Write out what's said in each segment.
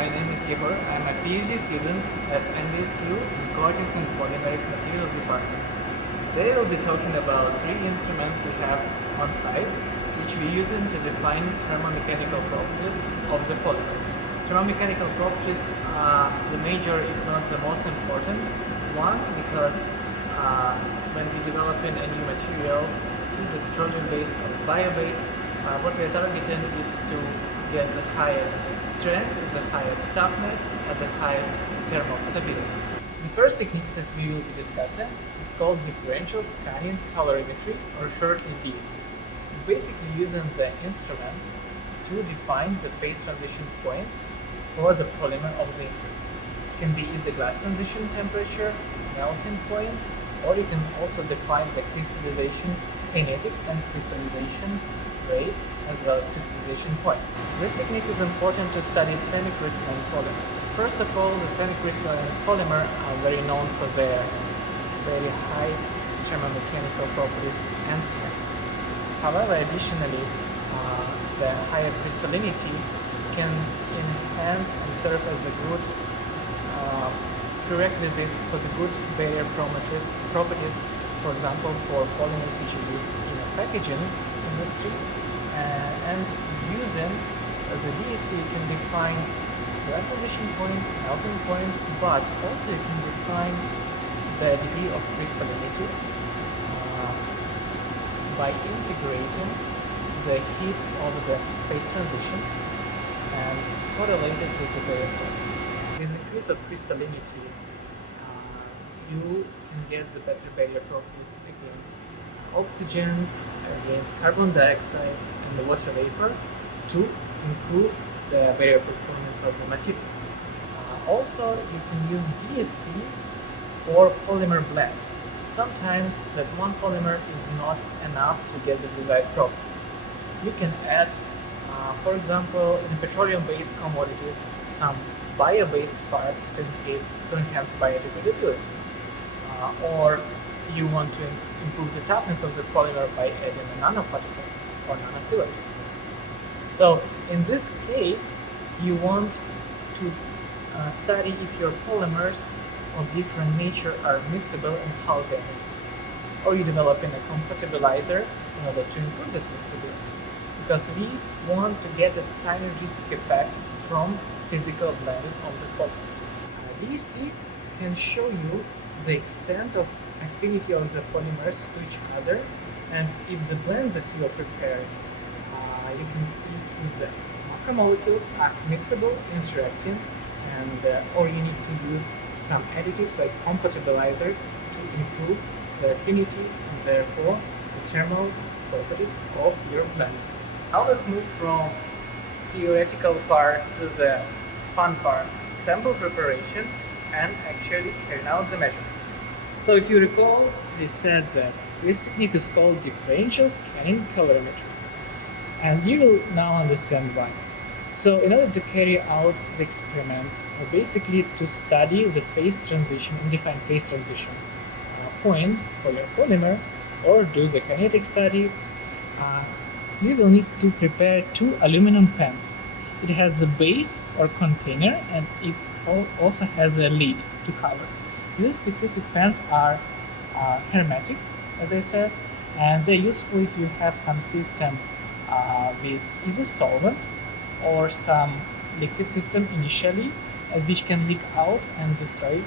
my name is Yehor. I'm a PhD student at NDSU in Coatings and Polymeric Materials Department. Today we'll be talking about three instruments we have on site, which we use to define thermomechanical properties of the polymers. Thermomechanical properties are the major, if not the most important one, because when we developing a new materials, is it petroleum-based or bio-based, what we are targeting is to get the highest strength, the highest toughness, and the highest thermal stability. The first technique that we will be discussing is called differential scanning calorimetry, or shortly DSC. It's basically using the instrument to define the phase transition points for the polymer of the input. It can be either glass transition temperature, melting point, or you can also define the crystallization kinetic and crystallization rate, as well as crystallization point. This technique is important to study semi-crystalline polymer. First of all, the semi-crystalline polymer are very known for their very high thermomechanical properties and strength. However, additionally, the higher crystallinity can enhance and serve as a good prerequisite for the good barrier properties, for example, for polymers which are used in the packaging industry. And using the DSC can define glass transition point, melting point, but also you can define the degree of crystallinity by integrating the heat of the phase transition and correlate it to the barrier properties. With the increase of crystallinity, you can get the better barrier properties against oxygen, against carbon dioxide and the water vapor to improve the barrier performance of the material. Also, you can use DSC for polymer blends. Sometimes that one polymer is not enough to get the desired properties. You can add, for example, in petroleum-based commodities, some bio-based parts to enhance biodegradability. Or you want to improve the toughness of the polymer by adding nanoparticles or nanofillers. So in this case, you want to study if your polymers of different nature are miscible and how they are miscible. Or you developing a compatibilizer in order to improve that miscibility. Because we want to get a synergistic effect from physical blending of the polymers. DSC can show you the extent of affinity of the polymers to each other, and if the blend that you are preparing, you can see if the macromolecules are miscible, interacting, and or you need to use some additives like compatibilizer to improve the affinity and therefore the thermal properties of your blend. Now let's move from theoretical part to the fun part, sample preparation and actually carrying out the measurements. So if you recall, we said that this technique is called differential scanning calorimetry, and you will now understand why. So in order to carry out the experiment, or basically to study the phase transition and define phase transition point for your polymer, or do the kinetic study, we will need to prepare two aluminum pans. It has a base or container, and it also has a lid to cover. These specific pans are hermetic, as I said, and they're useful if you have some system with either solvent or some liquid system initially, as which can leak out and destroy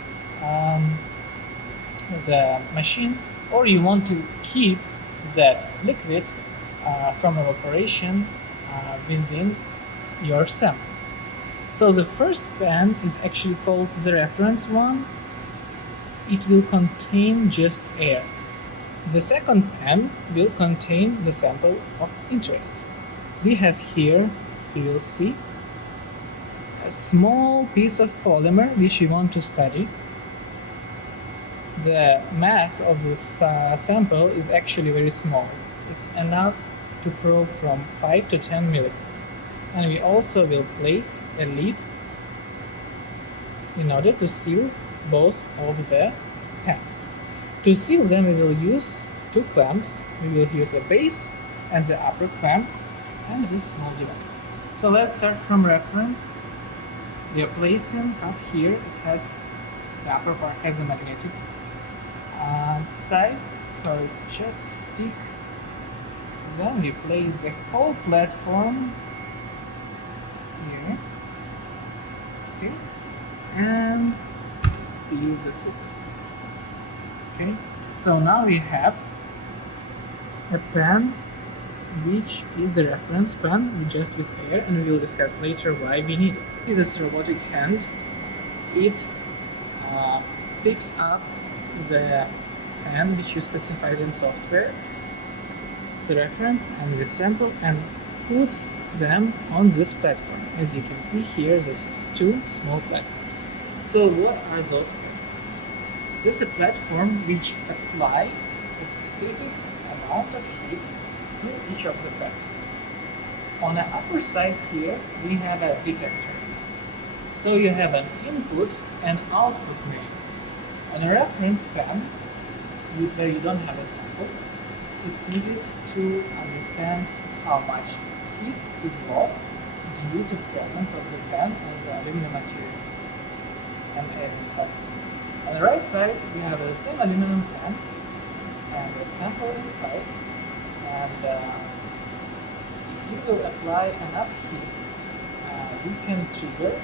the machine, or you want to keep that liquid from evaporation within your sample. So the first pan is actually called the reference one. It will contain just air. The second pan will contain the sample of interest. We have here, you will see, a small piece of polymer which we want to study. The mass of this sample is actually very small. It's enough to probe from 5 to 10 millimeters. And we also will place a lid in order to seal both of the pans. To seal them, we will use two clamps. We will use a base and the upper clamp and this small device. So let's start from reference. we are placing up here. It has the upper part has a magnetic side, so it's just stick. Then we place the whole platform here, okay, and see the system. Okay, so now we have a pen which is a reference pen with just with air, and we will discuss later why we need it. This robotic hand, it picks up the pen which you specified in software, the reference and the sample, and puts them on this platform. As you can see here, this is two small platforms. So what are those platforms? This is a platform which apply a specific amount of heat to each of the platforms. On the upper side here, we have a detector. So you have an input and output measurements. On a reference pen, where you don't have a sample, it's needed to understand how much heat is lost due to presence of the pen and the aluminum material and air inside. On the right side, we have the same aluminum pen and a sample inside, and if you will apply enough heat, you can trigger,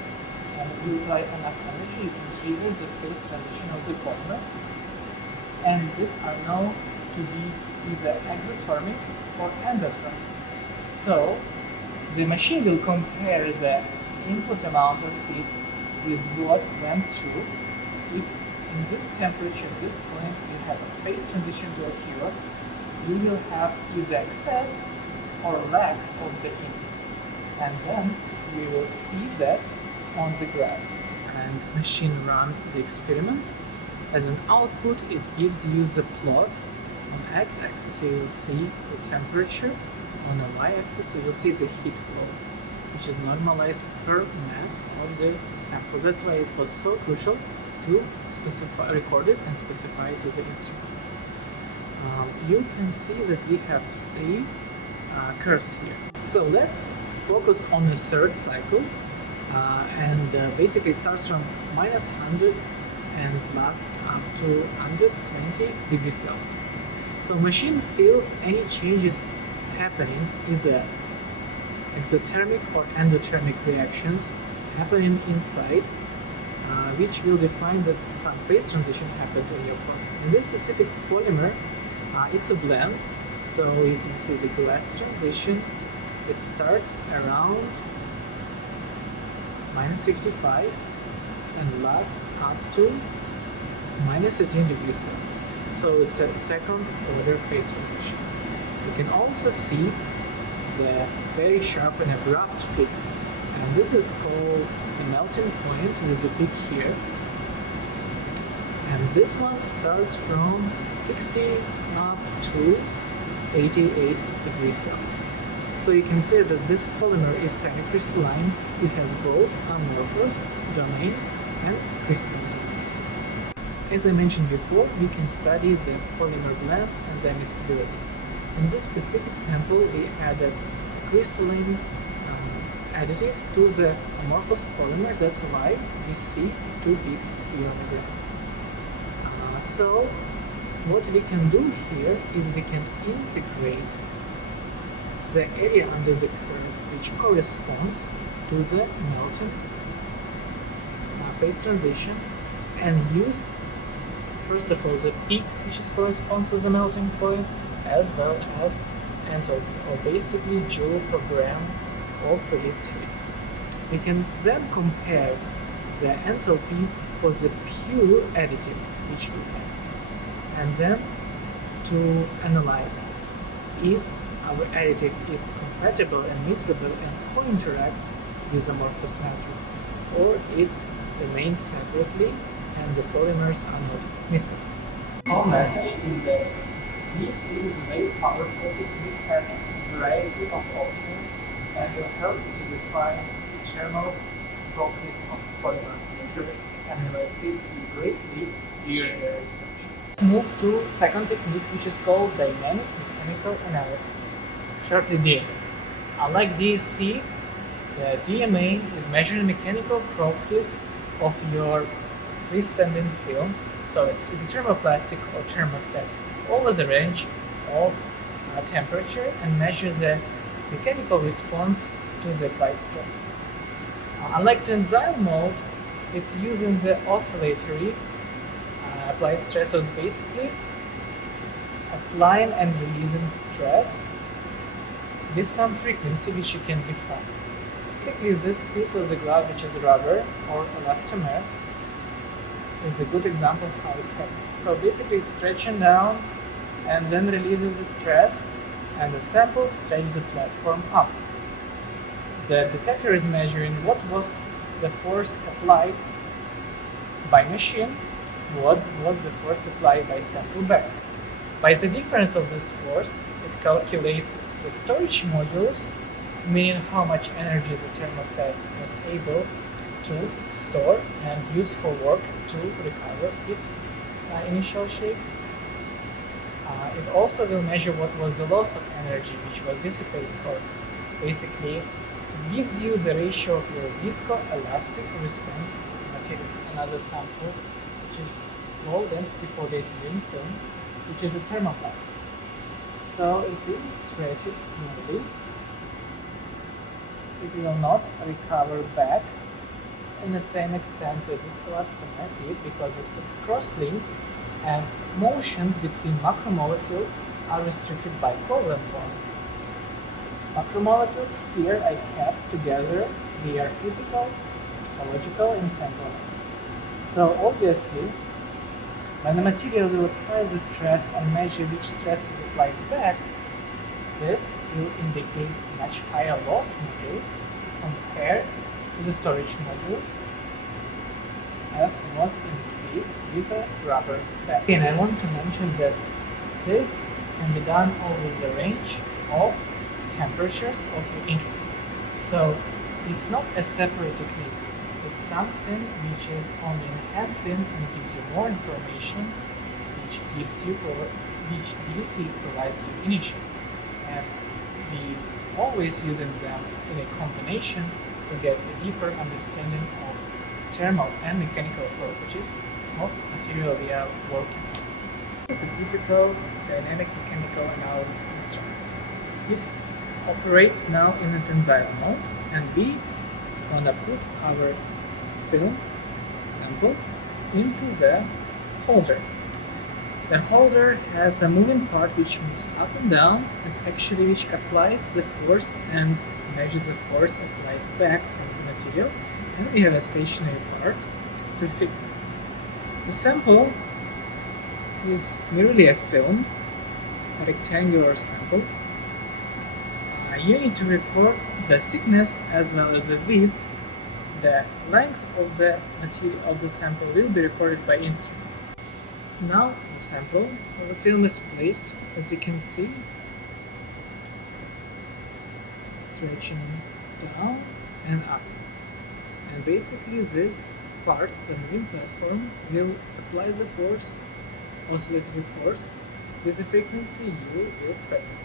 and if you apply enough energy, you can trigger the phase transition of the polymer, and these are known to be either exothermic or endothermic. So the machine will compare the input amount of heat with what went through. If in this temperature, at this point, you have a phase transition to occur, you will have either excess or lack of the input. And then we will see that on the graph. And machine run the experiment. As an output, it gives you the plot. On x-axis you will see the temperature, on the y-axis you will see the heat flow, which is normalized per mass of the sample. That's why it was so crucial to record it and specify it to the instrument. You can see that we have three curves here. So let's focus on the third cycle, and basically it starts from -100 and lasts up to 120 degrees Celsius. So machine feels any changes happening, either exothermic or endothermic reactions happening inside, which will define that some phase transition happened in your polymer. In this specific polymer, it's a blend, so you can see the glass transition. It starts around -55 and lasts up to -18 degrees Celsius. So it's a second order phase transition. You can also see the very sharp and abrupt peak, and this is called the melting point with the peak here. And this one starts from 60 up to 88 degrees Celsius. So you can see that this polymer is semi-crystalline. It has both amorphous domains and crystalline domains. As I mentioned before, we can study the polymer blends and their miscibility. In this specific sample, we added crystalline additive to the amorphous polymer. That's why we see two peaks here on the graph. So what we can do here is we can integrate the area under the curve which corresponds to the melting phase transition, and use first of all the peak which corresponds to the melting point, as well as enthalpy, or basically joule per gram of released heat. We can then compare the enthalpy for the pure additive which we add, and then to analyze if our additive is compatible and miscible and co-interacts with amorphous matrix, or it remains separately and the polymers are not miscible. Our message is that DSC is a very powerful technique, has a variety of options, and will help you to define thermal properties of polymer interest and will assist you greatly during your research. Let's move to second technique, which is called dynamic mechanical analysis, shortly DMA. Unlike DSC, The DMA is measuring mechanical properties of your freestanding film. So it's a thermoplastic or thermoset. Always arrange all temperature and measure the mechanical response to the applied stress. Unlike tensile mode, it's using the oscillatory applied stress, so it's basically applying and releasing stress with some frequency which you can define. Basically, this piece of the glove, which is rubber or elastomer, is a good example of how it's happening. So basically, it's stretching down and then releases the stress, and the sample stretches the platform up. The detector is measuring what was the force applied by machine, what was the force applied by sample back. By the difference of this force, it calculates the storage modulus, meaning how much energy the thermoset was able to store and use for work to recover its initial shape. It also will measure what was the loss of energy which was dissipated, or basically gives you the ratio of your viscoelastic response to material. Another sample, which is low density polyethylene film, which is a thermoplastic. So if you stretch it slowly, it will not recover back in the same extent that this elastomer did, because this is cross-linked and motions between macromolecules are restricted by covalent bonds. Macromolecules here I kept together their physical, topological, and temporal. So obviously, when the material will apply the stress and measure which stress is applied back, this will indicate much higher loss modulus compared to the storage modulus, as was in the case with a rubber bag. Again, I want to mention that this can be done over the range of temperatures of your interest. So it's not a separate technique. It's something which is only enhancing and gives you more information, which gives you, or which DSC provides you initially. And we always using them in a combination to get a deeper understanding of thermal and mechanical properties of material we are working on. This is a typical dynamic mechanical analysis instrument. It operates now in a tensile mode, and we want to put our film sample into the holder. The holder has a moving part which moves up and down. It's actually which applies the force and measures the force applied back from the material. And we have a stationary part to fix it. The sample is merely a film, a rectangular sample. You need to record the thickness as well as the width. The length of the material of the sample will be recorded by instrument. Now the sample of the film is placed, as you can see, stretching down and up. And basically this part, the moving platform, will apply the force, oscillatory force, with the frequency you will specify.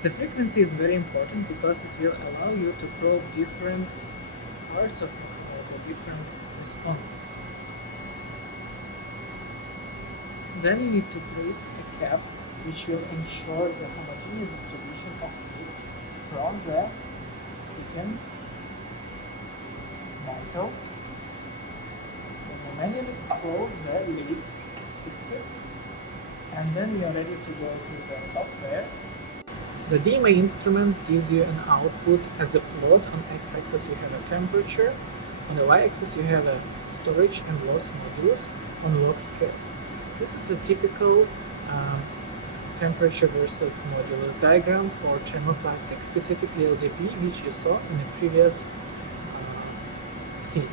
The frequency is very important because it will allow you to probe different parts of the different responses. Then you need to place a cap which will ensure the homogeneous distribution of heat from the heating mantle. The moment you close the lid, fix it, and then you are ready to go to the software. The DMA instruments gives you an output as a plot. On x-axis you have a temperature, on the y-axis you have a storage and loss modulus on log scale. This is a typical temperature versus modulus diagram for thermoplastic, specifically LDP, which you saw in the previous scene.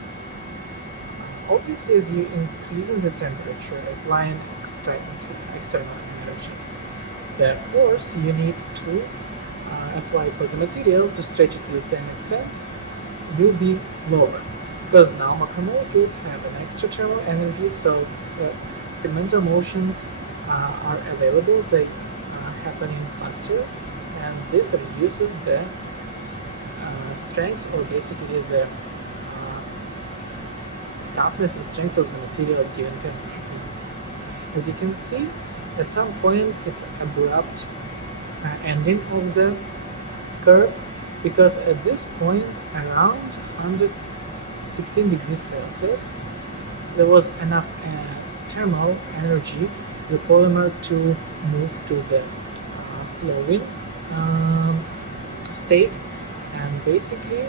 Obviously, as you increase the temperature, applying external energy, the force you need to apply for the material to stretch it to the same extent will be lower, because now macromolecules have an extra thermal energy, so segmental motions are available, they are happening faster, and this reduces the strength, or basically the toughness and strength of the material given temperature. As you can see, at some point it's abrupt ending of the curve, because at this point, around 116 degrees Celsius, there was enough thermal energy for the polymer to move to the flowing state, and basically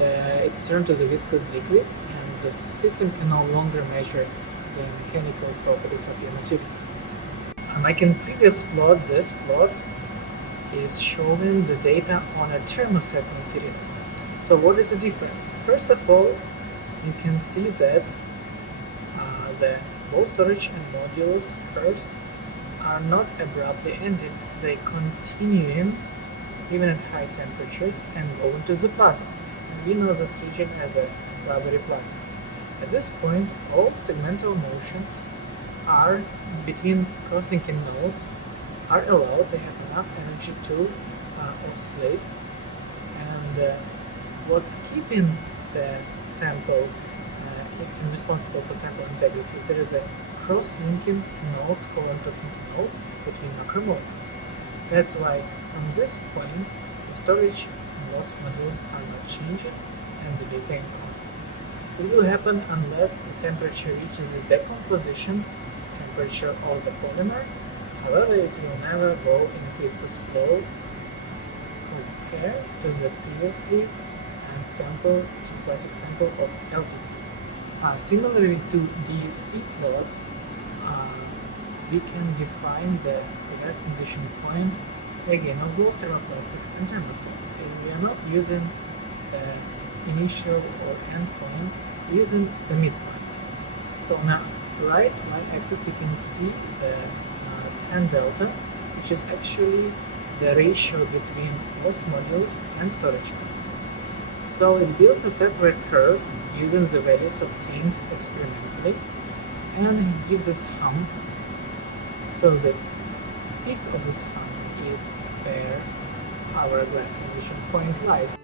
it's turned to the viscous liquid, and the system can no longer measure the mechanical properties of your material. Like in previous plot, this plot is showing the data on a thermoset material. So what is the difference? First of all, you can see that the both storage and modulus curves are not abruptly ended. They continue even at high temperatures and go into the plateau. And we know this region as a rubbery plateau. At this point, all segmental motions are between cross-linking nodes are allowed. They have enough energy to oscillate, and what's keeping the sample responsible for sample integrity, there is a cross-linking nodes, covalent cross-linking nodes between macromolecules. That's why from this point the storage and loss modules are not changing and the decaying constant. It will happen unless the temperature reaches the decomposition temperature of the polymer. However, it will never go in a viscous flow compared to the previously classic sample of LTP. Similarly to DSC plots, we can define the last transition point again of both thermoplastics and thermosets. We are not using the initial or end point, using the midpoint. So now, right y-axis, you can see the tan delta, which is actually the ratio between loss modules and storage modules. So it builds a separate curve using the values obtained experimentally, and gives us hump. So the peak of this hump is where our glass transition point lies.